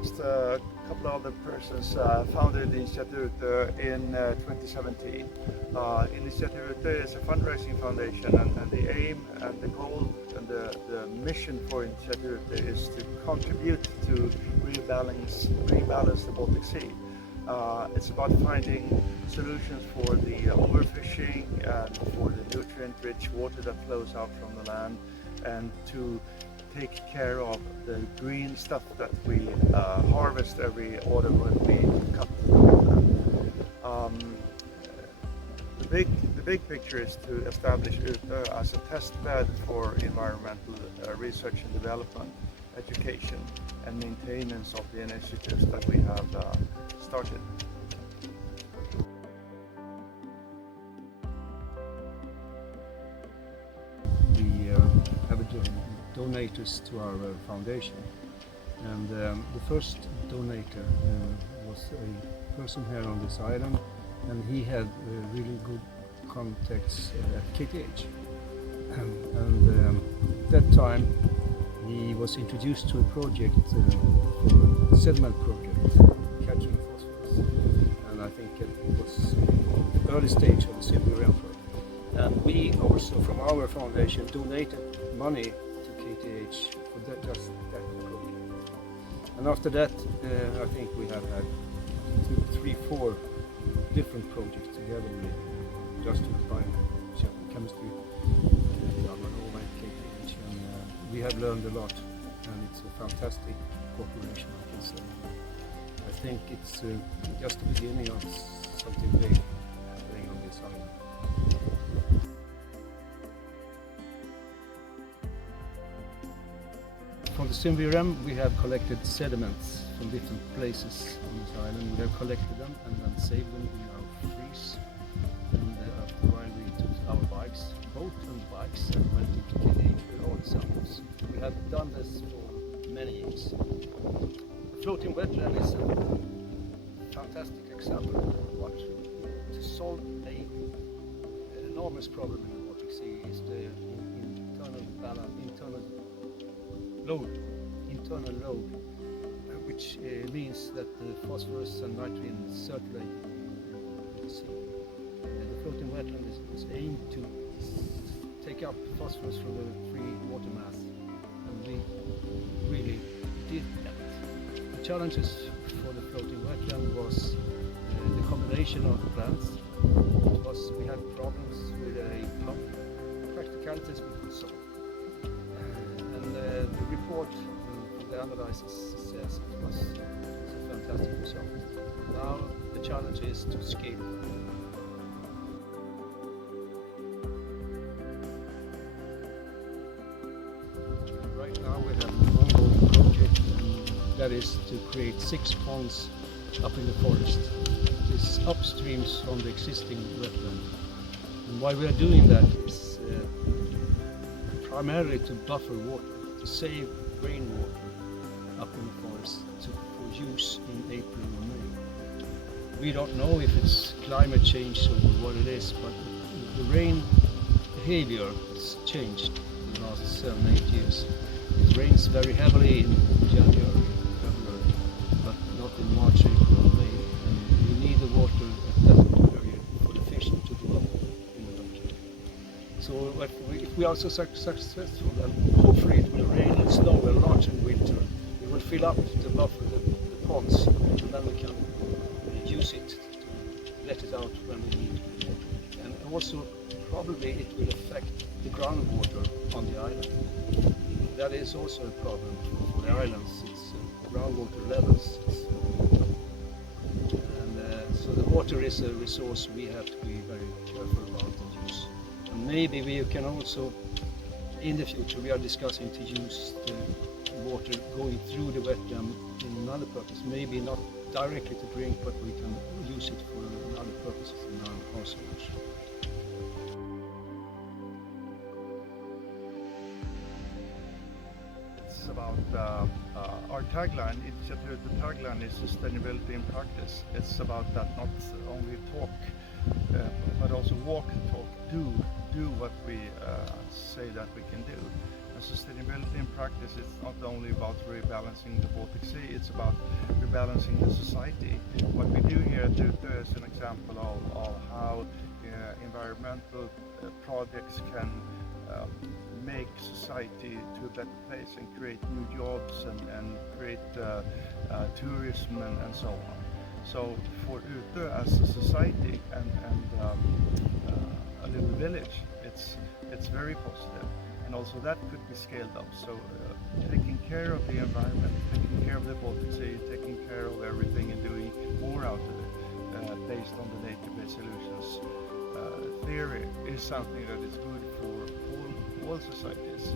amongst a couple of other persons founded Initiativ Utö in 2017. Initiativ Utö is a fundraising foundation, and the aim and the goal and the mission for Initiativ Utö is to contribute to rebalance the Baltic Sea. It's about finding solutions for the overfishing and for the nutrient-rich water that flows out from the land, and to take care of the green stuff that we harvest every autumn when we cut the land. The big picture is to establish Utö as a test bed for environmental research and development, education, and maintenance of the initiatives that we have started. We have donators to our foundation, and the first donator was a person here on this island, and he had really good contacts at KTH, and at that time he was introduced to a project for a sediment project catching phosphorus, and I think it was the early stage of the Symbiorem project. And we also, from our foundation, donated money to KTH for just that project. And after that, I think we have had 2, 3, 4 different projects together with just to combine chemistry, and KTH, and we have learned a lot, and it's a fantastic cooperation, I can say. I think it's just the beginning of something big happening on this island. For the Symbiorem, we have collected sediments from different places on this island. We have collected them and then saved them in our freeze. And after a while we took our bikes, boat and bikes, and went into KTH with all the samples. We have done this for many years. The floating wetland is a fantastic example of what to solve an enormous problem in the Baltic Sea is the internal load, which means that the phosphorus and nitrogen circulate in the sea. The floating wetland is aimed to take up phosphorus from the free water mass, and we really did that. The challenges for the floating wetland was the combination of the plants. We had problems with a pump, practicalities we could solve. The report from the analysis says it was a fantastic result. Now the challenge is to scale. Right now we have an ongoing project, and that is to create 6 ponds up in the forest. It is upstreams from the existing wetland. And why we are doing that is primarily to buffer water, to save rainwater up in the forest for use in April or May. We don't know if it's climate change or what it is, but the rain behavior has changed in the last 7-8 years. It rains very heavily in January, February, but not in March, April or May. And we need the water at that period for the fish to develop in the winter. So if we are so successful, then hopefully it will rain and snow a lot in winter. We will fill up to buffer the ponds, and then we can use it to let it out when we need it. And also probably it will affect the groundwater on the island. That is also a problem for the islands. It's groundwater levels. So the water is a resource we have to be very careful about and use. And maybe we can also, in the future, we are discussing to use the water going through the wetland in another purpose. Maybe not directly to drink, but we can use it for other purposes in our households. It's about our tagline. Initiativ Utö tagline is sustainability in practice. It's about that, not only talk, but also walk, talk, do. do what we say that we can do. And sustainability in practice is not only about rebalancing the Baltic Sea, it's about rebalancing the society. What we do here at Utö is an example of how environmental projects can make society to a better place and create new jobs and create tourism and so on. So for Utö as a society and a little village, it's very positive. And also that could be scaled up. So taking care of the environment, taking care of the Baltic Sea, taking care of everything and doing more out of it based on the nature-based solutions theory is something that is good for all societies.